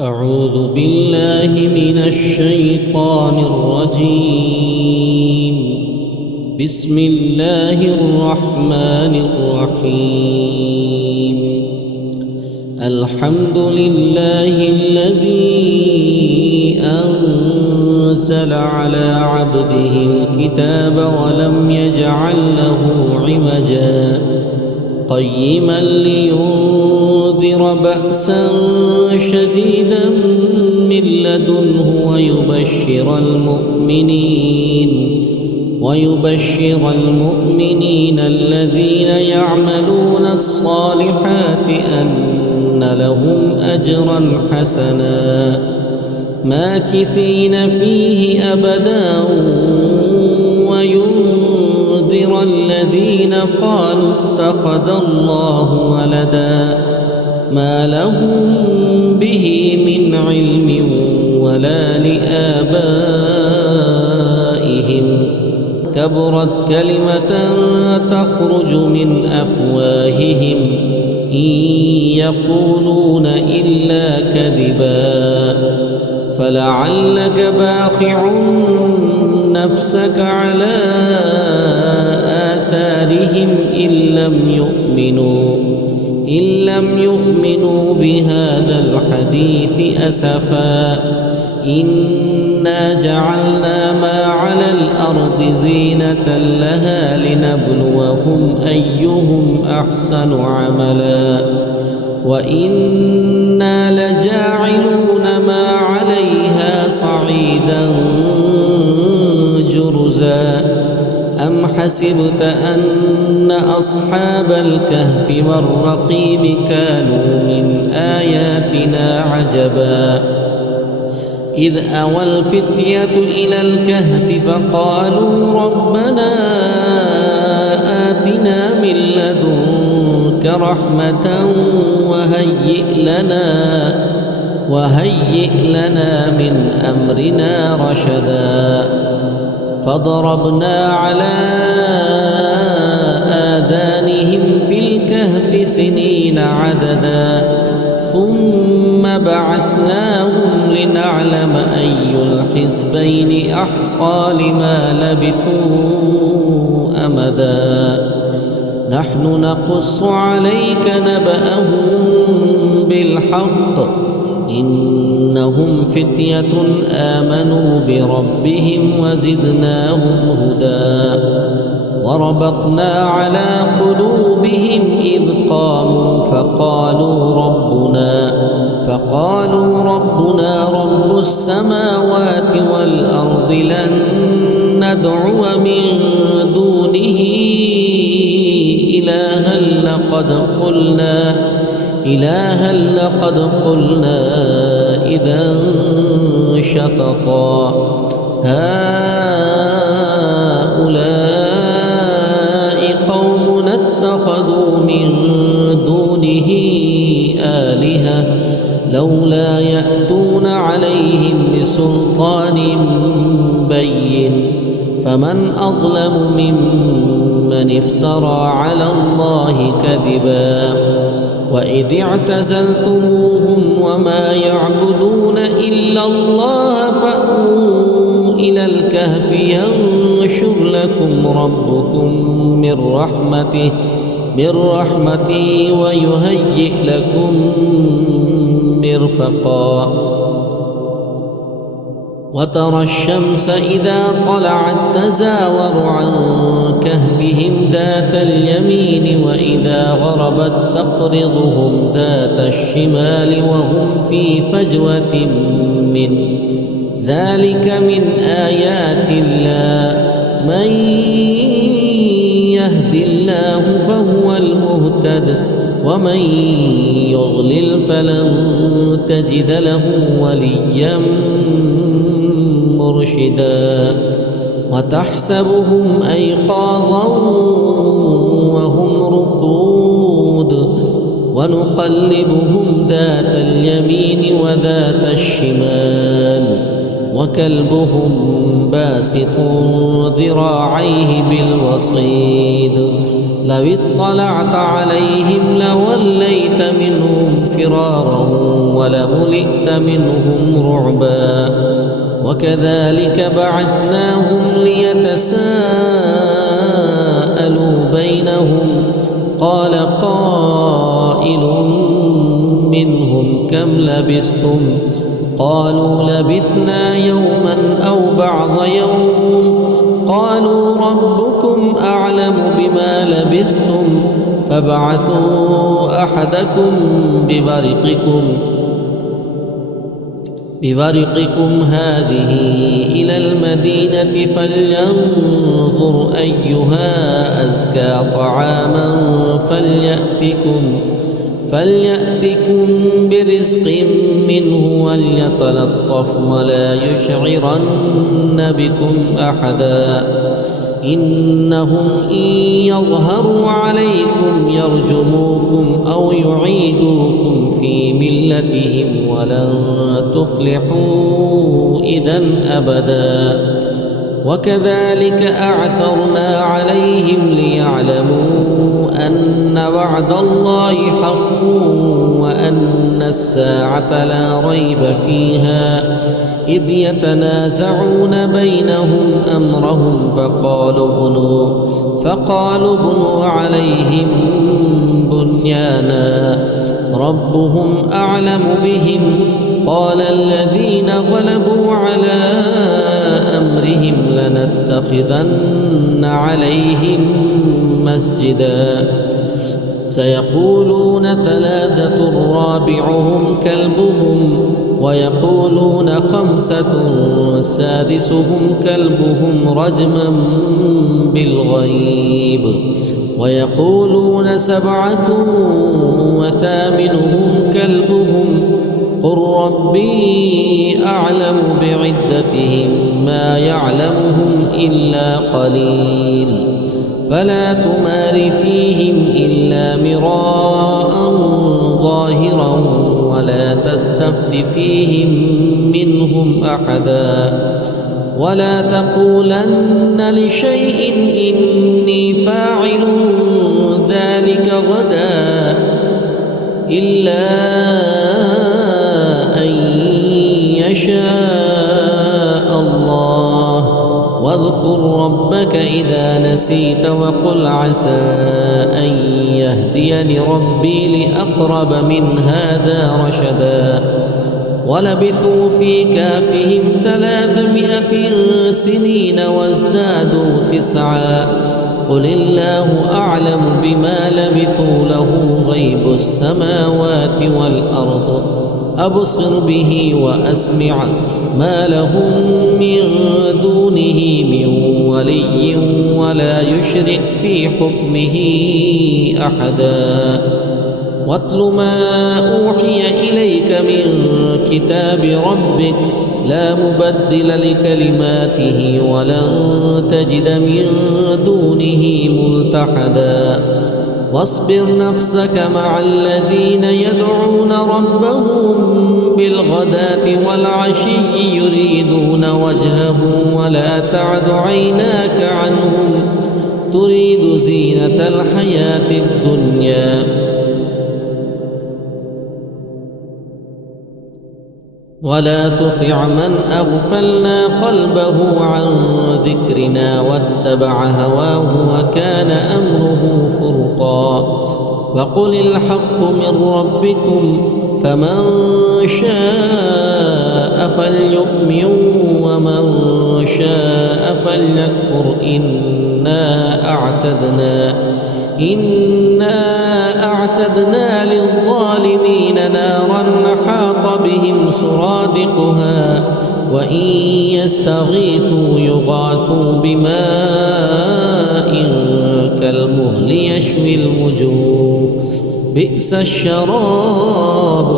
أعوذ بالله من الشيطان الرجيم. بسم الله الرحمن الرحيم. الحمد لله الذي أنزل على عبده الكتاب ولم يجعل له عوجا قيما لينذر بأسا شديدا من لدنه ويبشر المؤمنين الذين يعملون الصالحات أن لهم أجرا حسنا ماكثين فيه أبدا وينذر الذين قالوا اتخذ الله ولدا ما لهم به من علم ولا لآبائهم كبرت كلمة تخرج من أفواههم إن يقولون إلا كذبا فلعلك باخع نفسك على آثارهم إن لم يؤمنوا بهذا الحديث أسفا إنا جعلنا ما على الأرض زينة لها لنبلوهم أيهم أحسن عملا وإنا لجاعلون ما عليها صعيدا جرزا أم حسبت أن أصحاب الكهف والرقيم كانوا من آياتنا عجبا إذ أوى الفتية إلى الكهف فقالوا ربنا آتنا من لدنك رحمة وهيئ لنا من أمرنا رشدا فضربنا على آذانهم في الكهف سنين عددا ثم بعثناهم لنعلم أي الحزبين أحصى لما لبثوا أمدا نحن نقص عليك نبأهم بالحق إنهم فتية آمنوا بربهم وزدناهم هدى وربطنا على قلوبهم إذ قاموا فقالوا ربنا رب السماوات والأرض لن ندعو من دونه إلها لقد قلنا إذا شططا هؤلاء قومنا اتخذوا من دونه آلهة لولا يأتون عليهم بسلطان بين فمن أظلم ممن افترى على الله كذبا وإذ اعتزلتموهم وما يعبدون إلا الله فأووا إلى الكهف ينشر لكم ربكم من رحمته ويهيئ لكم مرفقا وترى الشمس إذا طلعت تزاور عن كهفهم ذات اليمين وإذا غربت تقرضهم ذات الشمال وهم في فجوة منه ذلك من آيات الله من يهد الله فهو المهتد ومن يضلل فلن تجد له وليا مرشدا وتحسبهم أيقاظا وهم رقود ونقلبهم ذات اليمين وذات الشمال وكلبهم باسط ذراعيه بالوصيد لو اطلعت عليهم لوليت منهم فرارا ولملئت منهم رعبا وكذلك بعثناهم ليتساءلوا بينهم قال قائل منهم كم لبثتم قالوا لبثنا يوما أو بعض يوم قالوا ربكم أعلم بما لبثتم فابعثوا أحدكم ببرقكم هذه إلى المدينة فلينظر أيها أزكى طعاما فليأتكم برزق منه وليتلطف ولا يشعرن بكم أحدا إنهم إن يظهروا عليكم يرجموكم أو يعيدوكم في ملتهم ولن تفلحوا إذا أبدا وكذلك أعثرنا عليهم ليعلموا أن وعد الله حق وأن الساعة لا ريب فيها إذ يتنازعون بينهم أمرهم فقالوا بنوا عليهم بنيانا ربهم أعلم بهم قال الذين غلبوا على أمرهم لنتخذن عليهم مسجدا سيقولون ثلاثة رابعهم كلبهم ويقولون خمسة سادسهم كلبهم رجما بالغيب ويقولون سبعة وثامنهم كلبهم قل ربي أعلم بعدتهم ما يعلمهم إلا قليل فلا تمار فيهم إلا مراء ظاهرا ولا تستفت فيهم منهم أحدا ولا تقولن لشيء إني فاعل ذلك غدا إلا أن يشاء الله واذكر ربك إذا نسيت وقل عسى أن يهديني ربي لأقرب من هذا رشدا ولبثوا في كهفهم 300 سنين وازدادوا 9 قل الله أعلم بما لبثوا له غيب السماوات والأرض أبصر به وأسمع ما لهم من دونه من ولي ولا يشرك في حكمه أحدا واتل ما أوحي إليك من كتاب ربك لا مبدل لكلماته ولن تجد من دونه ملتحدا واصبر نفسك مع الذين يدعون ربهم بالغداة والعشي يريدون وجهه ولا تعد عيناك عنهم تريد زينة الحياة الدنيا ولا تطع من أغفلنا قلبه عن ذكرنا واتبع هواه وكان أمره فرطا وقل الحق من ربكم فمن شاء فليؤمن ومن شاء فليكفر إنا أعتدنا للظالمين نارا حاط بهم سرادقها وإن يستغيثوا يغاثوا بماء كالمهل يشوي الوجوه بئس الشراب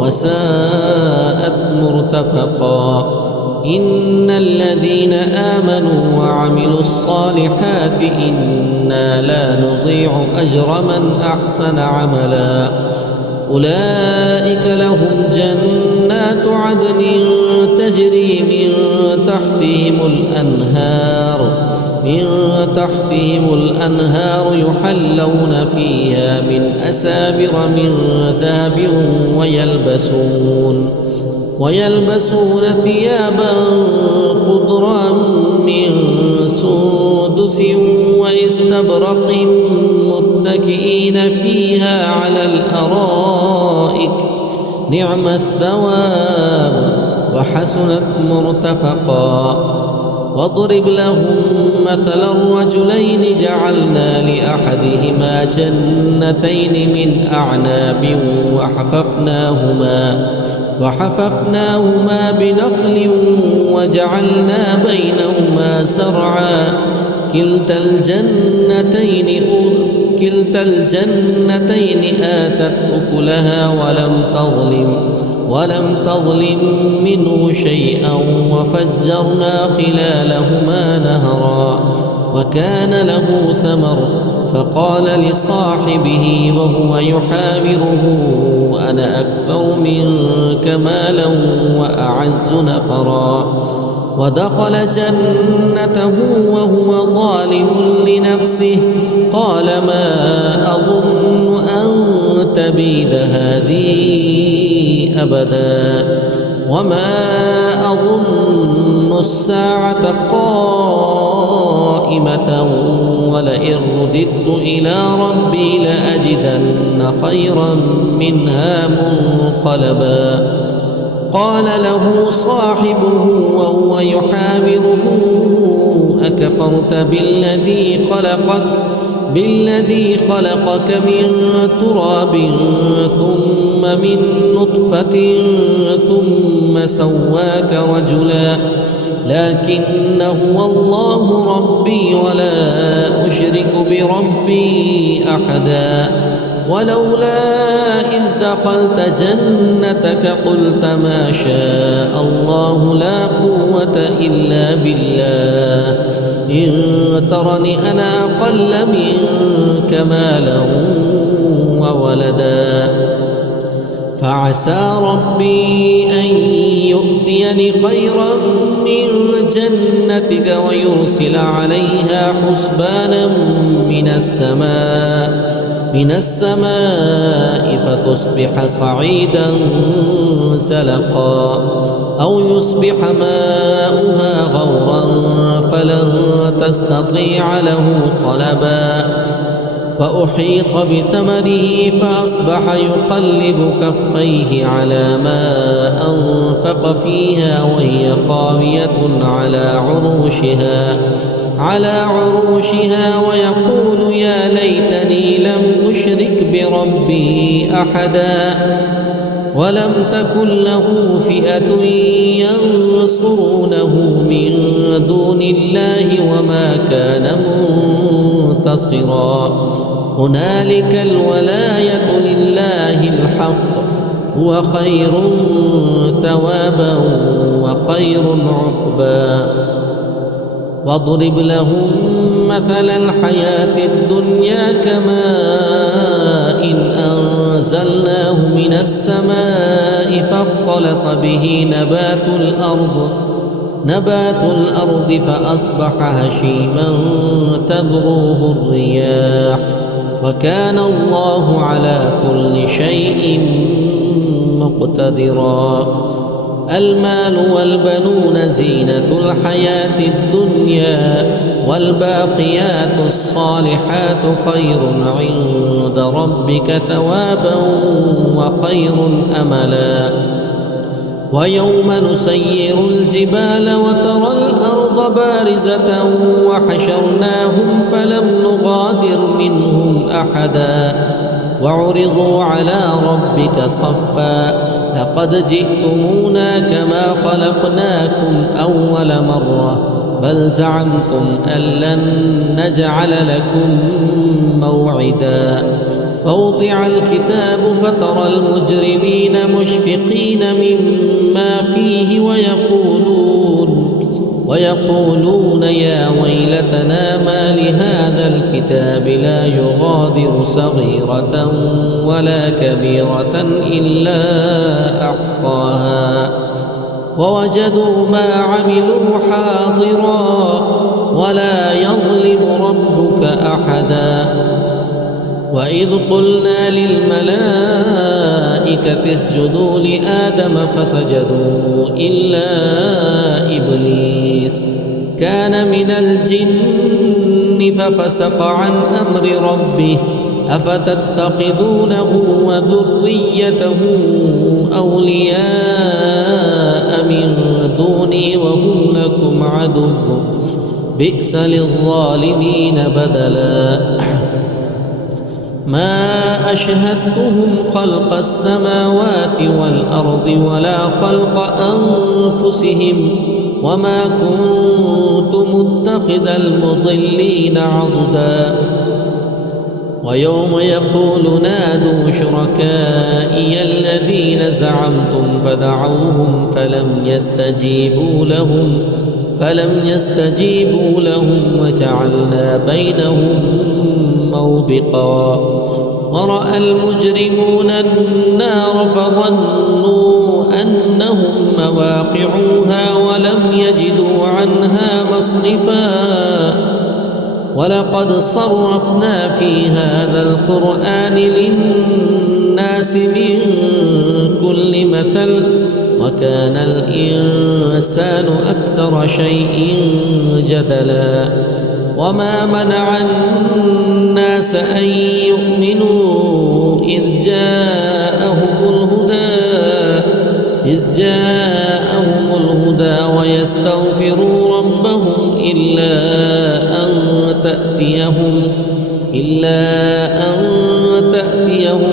وساءت مرتفقا إن الذين آمنوا وعملوا الصالحات إنا لا نضيع أجر من أحسن عملا أولئك لهم جنات عدن تجري من تحتهم الأنهار يحلون فيها من أساور من ذهب ويلبسون ثيابا خضرا من سندس واستبرق متكئين فيها على الأرائك نعم الثواب وحسنت مرتفقا. واضرب لهم مثل الرجلين جعلنا لأحدهما جنتين من أعناب وحففناهما بنخل وجعلنا بينهما زرعا كلتا الجنتين آتت أكلها ولم تظلم منه شيئا وفجرنا خلالهما نهرا وكان له ثمر فقال لصاحبه وهو يحاوره أنا أكثر منك مالا وأعز نفرا. ودخل جنته وهو ظالم لنفسه قال ما أظن أن تبيد هذه أبدا وما أظن الساعة قائمة ولئن رددت إلى ربي لأجدن خيرا منها منقلبا. قال له صاحبه وهو يحاوره أكفرت بالذي خلقك من تراب ثم من نطفة ثم سواك رجلا لكن هو الله ربي ولا أشرك بربي أحدا. ولولا إذ دخلت جنتك قلت ما شاء الله لا قوة إلا بالله إن ترني أنا أقل منك مالا وولدا فعسى ربي أن يؤتيني خيرا من جنتك ويرسل عليها حسبانا من السماء فتصبح صعيدا زلقا أو يصبح ماؤها غورا فلن تستطيع له طلبا. وأحيط بثمره فأصبح يقلب كفيه على ما أنفق فيها وهي خاوية على عروشها ويقول يا ليتني لم أشرك بربي أحدا ولم تكن له فئة ينصرونه من دون الله وما كان منتصرا. هنالك الولاية لله الحق هو خير ثوابا وخير عقبا. واضرب لهم مثل الحياة الدنيا كماء أنزلناه من السماء فاختلط به نبات الأرض فأصبح هشيما تذروه الرياح وكان الله على كل شيء مقتدرا. المال والبنون زينة الحياة الدنيا والباقيات الصالحات خير عند ربك ثوابا وخير أملا. ويوم نسير الجبال وترى الأرض بارزة وحشرناهم فلم نغادر منهم أحدا وعرضوا على ربك صفا لقد جئتمونا كما خلقناكم أول مرة بل زعمتم أن لن نجعل لكم موعدا. فوضع الكتاب فترى المجرمين مشفقين مما فيه ويقولون يا ويلتنا ما لهذا الكتاب لا يغادر صغيرة ولا كبيرة إلا أحصاها ووجدوا ما عملوا حاضرا ولا يظلم ربك أحدا. وإذ قلنا للملائكة اسجدوا لآدم فسجدوا إلا إبليس كان من الجن ففسق عن أمر ربه أفتتخذونه وذريته أولياء من دوني وهم لكم عدو بئس للظالمين بدلا. ما أشهدتهم خلق السماوات والأرض ولا خلق أنفسهم وما كنت متخذ المضلين عضدا. ويوم يقول نادوا شركائي الذين زعمتم فدعوهم فلم يستجيبوا لهم وجعلنا بينهم موبقا. ورأى المجرمون النار فظنوا أنهم مواقعوها ولم يجدوا عنها مصرفا. ولقد صرفنا في هذا القرآن للناس من كل مثل وكان الإنسان أكثر شيء جدلا. وما منع الناس أن يؤمنوا إذ جاءهم الهدى ويستغفروا ربهم إلا أن تأتيهم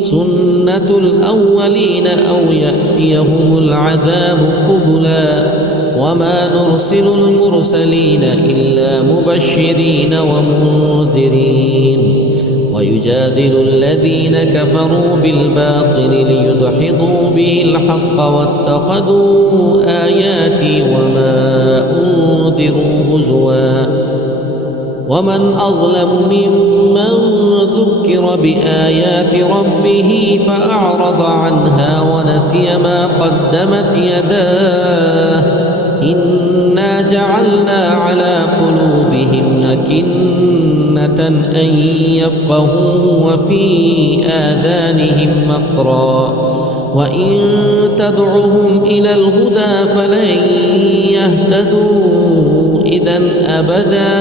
سنة الأولين أو يأتيهم العذاب قبلا. وما نرسل المرسلين إلا مبشرين ومنذرين. ويجادل الذين كفروا بالباطل ليدحضوا به الحق واتخذوا آياتي وما أنذروا هزوا. ومن أظلم ممن ذكر بآيات ربه فأعرض عنها ونسي ما قدمت يداه إنا جعلنا على قلوبهم أكنة أن يفقهوا وفي آذانهم وقرا وإن تدعهم إلى الهدى فلن يهتدوا إذا أبدا.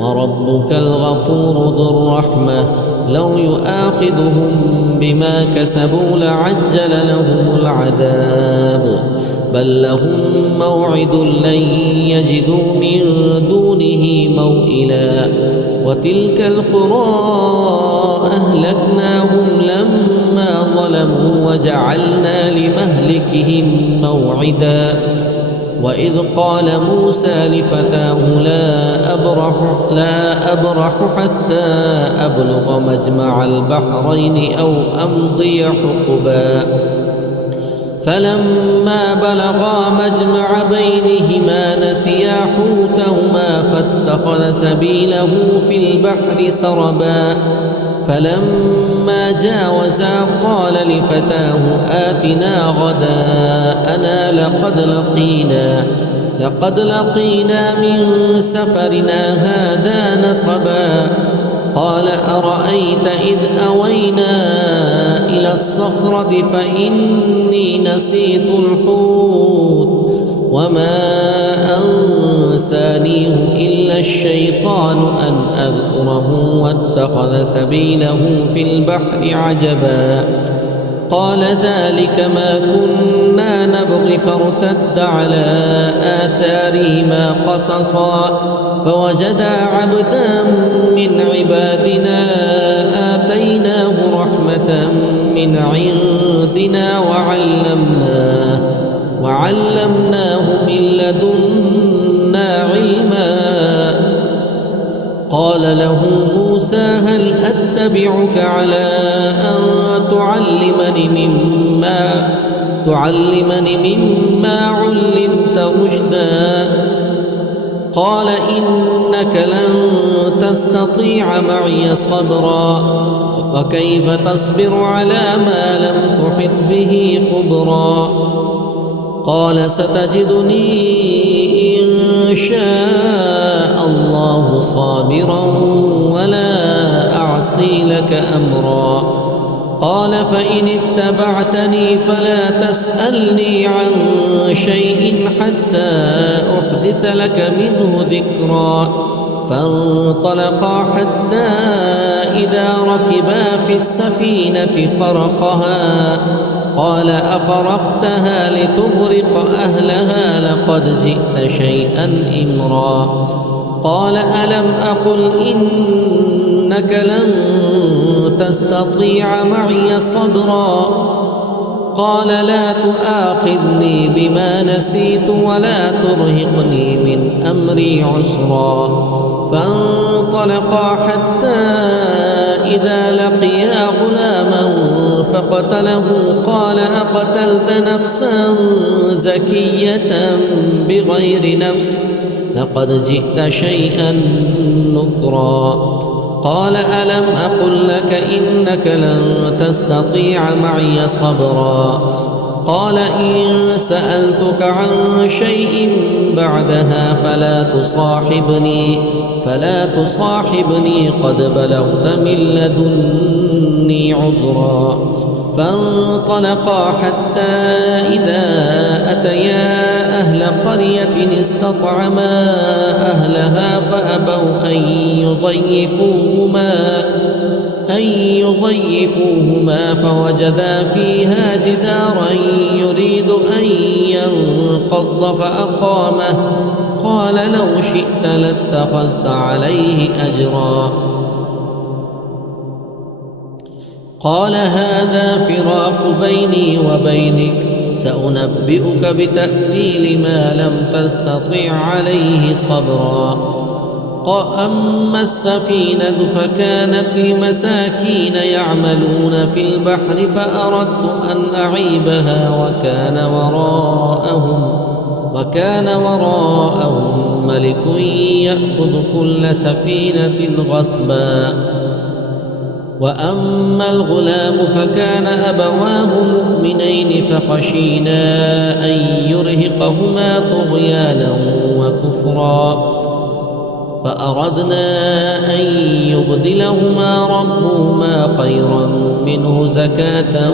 وربك الغفور ذو الرحمة لو يؤاخذهم بما كسبوا لعجل لهم العذاب بل لهم موعد لن يجدوا من دونه موئلا. وتلك القرى أهلكناهم لما ظلموا وجعلنا لمهلكهم موعدا. وإذ قال موسى لفتاه لا أبرح حتى أبلغ مجمع البحرين أو أمضي حقبا. فلما بلغا مجمع بينهما نسيا حوتهما فاتخذ سبيله في البحر سربا. فلما جاوزا قال لفتاه آتنا غداءنا لقد لقينا من سفرنا هذا نصبا. قال أرأيت إذ أوينا إلى الصخرة فإني نسيت الحوت وما أنسانيه إلا الشيطان أن أذكره واتخذ سبيله في البحر عجبا. قال ذلك ما كنا نبغي فارتد على آثارهما قصصا فوجدا عبدا من عبادنا آتيناه رحمة من عندنا وعلمناه من لدنا علما. قال له موسى هل أتبعك على أن تعلمني مما علمت رشدا. قال إنك لن تستطيع معي صبرا وكيف تصبر على ما لم تحط به خبرا. قال ستجدني إن شاء الله صابرا ولا أعصي لك أمرا. قال فإن اتبعتني فلا تسألني عن شيء حتى أحدث لك منه ذكرا. فانطلقا حتى إذا ركبا في السفينة خرقها قال أخرقتها لتغرق أهلها لقد جئت شيئا إمرا. قال ألم أقل إنك لن تستطيع معي صبرا. قال لا تؤاخذني بما نسيت ولا ترهقني من أمري عسرا. فانطلقا حتى إذا لقيا غلاما فقتله قال أقتلت نفسا زكية بغير نفس لقد جئت شيئا نكرا. قال ألم أقل لك إنك لن تستطيع معي صبرا. قال إن سألتك عن شيء بعدها فلا تصاحبني قد بلغت من لدني عذرا. فانطلقا حتى إذا أتيا أهل قرية استطعما أهلها فأبوا أن يضيفوهما فوجدا فيها جدارا يريد أن ينقض فأقامه. قال لو شئت لاتخذت عليه أجرا. قال هذا فراق بيني وبينك سأنبئك بتأويل ما لم تستطع عليه صبرا. أما السفينة فكانت لمساكين يعملون في البحر فأردت أن أعيبها وكان وراءهم ملك يأخذ كل سفينة غصبا. وأما الغلام فكان أبواه مؤمنين فخشينا أن يرهقهما طغيانا وكفرا فأردنا أن يبدلهما ربهما خيرا منه زكاة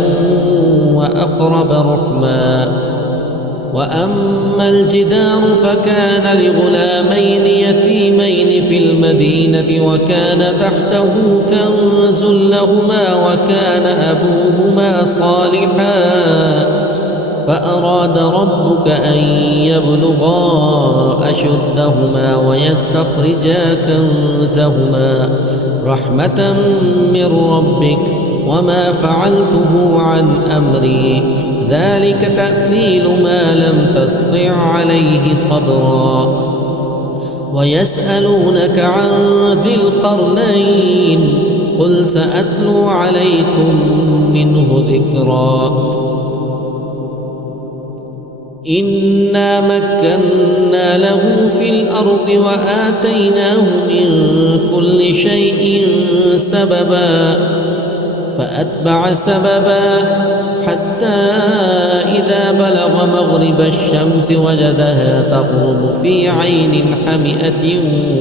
وأقرب رحما. وأما الجدار فكان لغلامين يتيمين في المدينة وكان تحته كنز لهما وكان أبوهما صالحا فأراد ربك أن يبلغا أشدهما ويستخرجا كنزهما رحمة من ربك وما فعلته عن أمري ذلك تأويل ما لم تسطع عليه صبرا. ويسألونك عن ذي القرنين قل سأتلو عليكم منه ذكرا. إنا مكنا له في الأرض وآتيناه من كل شيء سببا فأتبع سببا حتى إذا بلغ مغرب الشمس وجدها تغرب في عين حمئة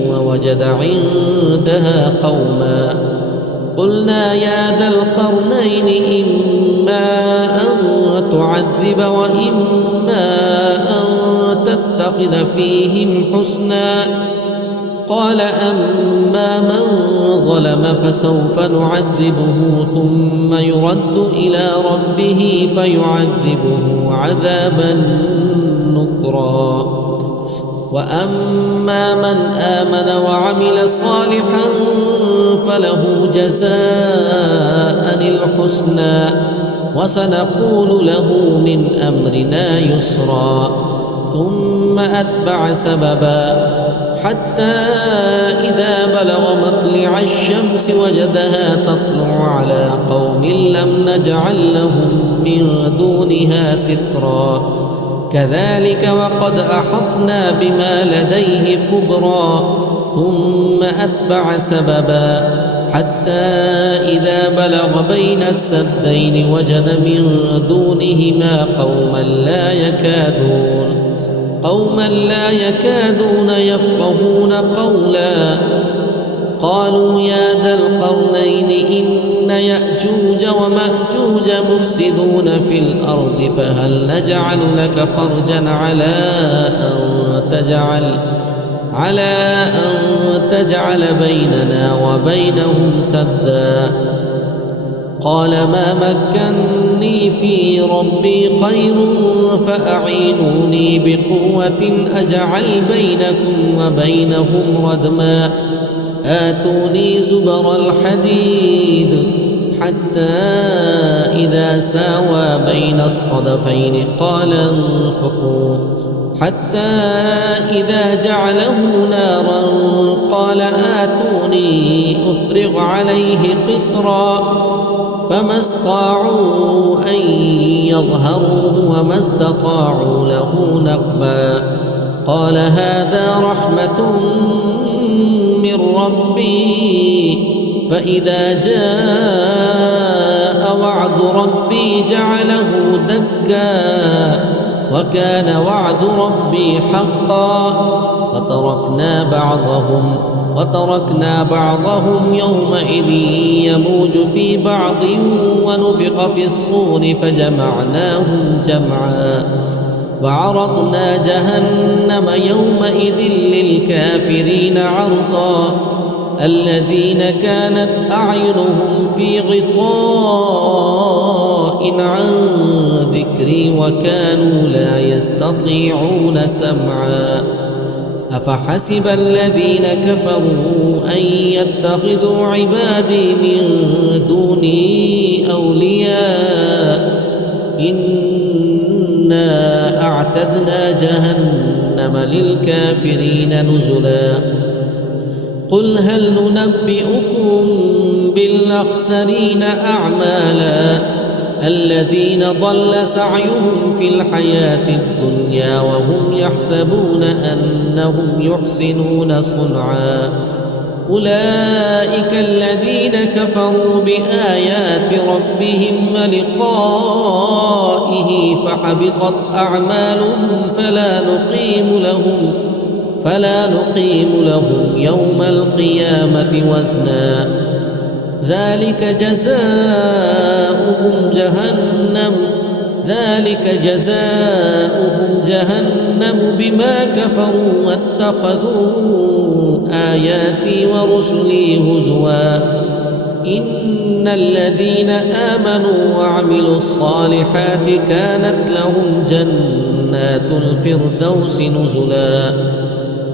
ووجد عندها قوما قلنا يا ذا القرنين إما أن تعذب وإما أن تتخذ فيهم حسنا. قال أما من ظلم فسوف نعذبه ثم يرد إلى ربه فيعذبه عذابا نكرا. وأما من آمن وعمل صالحا فله جزاء الحسنى وسنقول له من أمرنا يسرا. ثم أتبع سببا حتى إذا بلغ مطلع الشمس وجدها تطلع على قوم لم نجعل لهم من دونها سترا. كذلك وقد أحطنا بما لديه كبرا. ثم أتبع سببا حتى إذا بلغ بين السدين وجد من دونهما قوما لا يكادون يفقهون قولا. قالوا يا ذا القرنين إن يأجوج ومأجوج مفسدون في الأرض فهل نجعل لك خرجا على أن تجعل بيننا وبينهم سدا. قال ما مكني في ربي خير فأعينوني بقوة أجعل بينكم وبينهم ردما. آتوني زبر الحديد حتى إذا ساوى بين الصدفين قال انفخوا حتى إذا جعله نارا قال آتوني أفرغ عليه قطرا. فما استطاعوا أن يظهروه وما استطاعوا له نقبا. قال هذا رحمة من ربي فإذا جاء وعد ربي جعله دكا وكان وعد ربي حقا. وتركنا بعضهم يومئذ يموج في بعض ونفخ في الصور فجمعناهم جمعا. وعرضنا جهنم يومئذ للكافرين عرضا. الذين كانت أعينهم في غطاء عن ذكري وكانوا لا يستطيعون سمعا. أفحسب الذين كفروا أن يتخذوا عبادي من دوني أولياء إنا أعتدنا جهنم للكافرين نزلا. قل هل ننبئكم بالأخسرين أعمالا الذين ضل سعيهم في الحياة الدنيا وهم يحسبون أنهم يحسنون صنعا. أولئك الذين كفروا بآيات ربهم ولقائه فحبطت أعمالهم فلا نقيم لهم يوم القيامة وزنا. ذلك جزاؤهم جهنم بما كفروا واتخذوا آياتي ورسلي هزوا. إن الذين آمنوا وعملوا الصالحات كانت لهم جنات الفردوس نزلا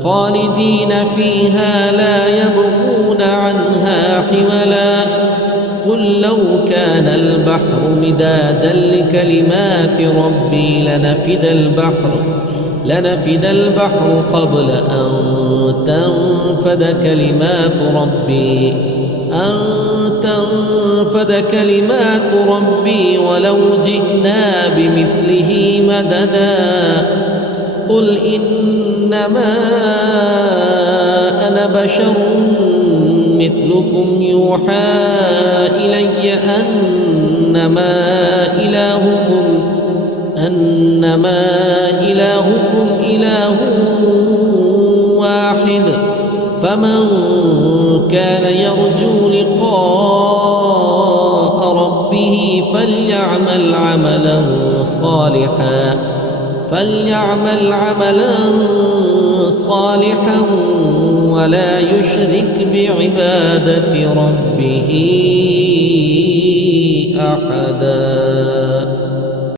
خالدين فيها لا يبغون عنها حولا. قل لو كان البحر مدادا لكلمات ربي لنفد البحر قبل أن تنفد كلمات ربي ولو جئنا بمثله مددا. قل إنما أنا بشر مثلكم يوحى إلي أنما إلهكم إله واحد. فمن كان يرجو لقاء ربه فليعمل عملا صالحا ولا يشرك بعبادة ربه أحدا.